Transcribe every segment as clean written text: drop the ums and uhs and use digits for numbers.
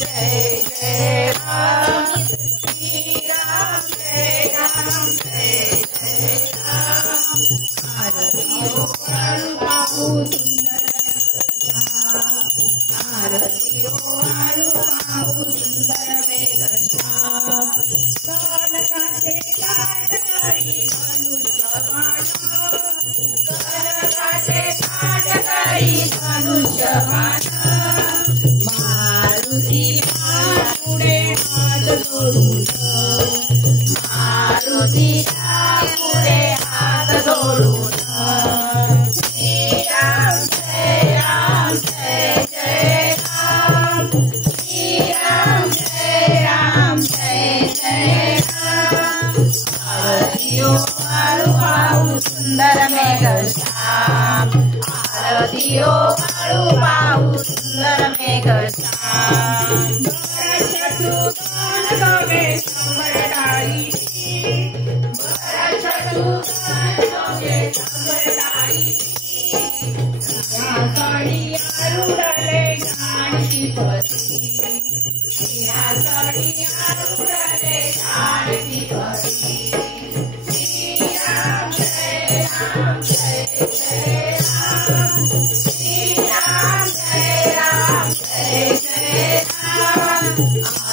जय जय राम श्री राम जय राम जय जय राम आरती हो आळू पाहू सुंदर आरती हो आळू पाहू सुंदर मेघश्याम कनकाचे काटकरी धनुष्यबाण कनकाचे काटकरी धनुष्यबाण मारुती पुढे हात जोडून मारुतीच्या पुढे हात जोडून श्री राम जय राम जय जय राम श्री राम जय राम जय जय राम आरती हो आळू पाहू सुंदर मेघश्याम आरती हो आळू पाहू सुंदर मेघश्याम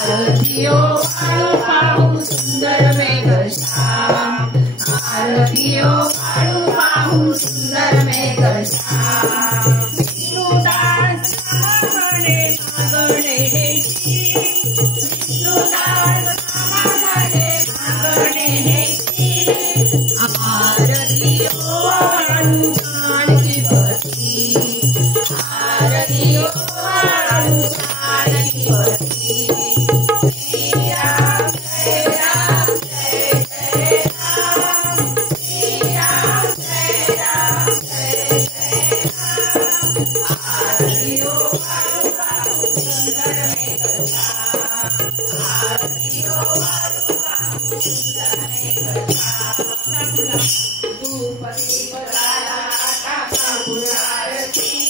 आरती हो आळू पाहू सुंदर मेघश्याम आरती हो आळू पाहू सुंदर मेघश्याम विष्णुदास रामाकडे मागणे हेची विष्णुदास रामाकडे मागणे हेची आरती हो आळू जानकी बसी आरती हो आळू जानकी बसी धूप दीप लाला टाका फुलारती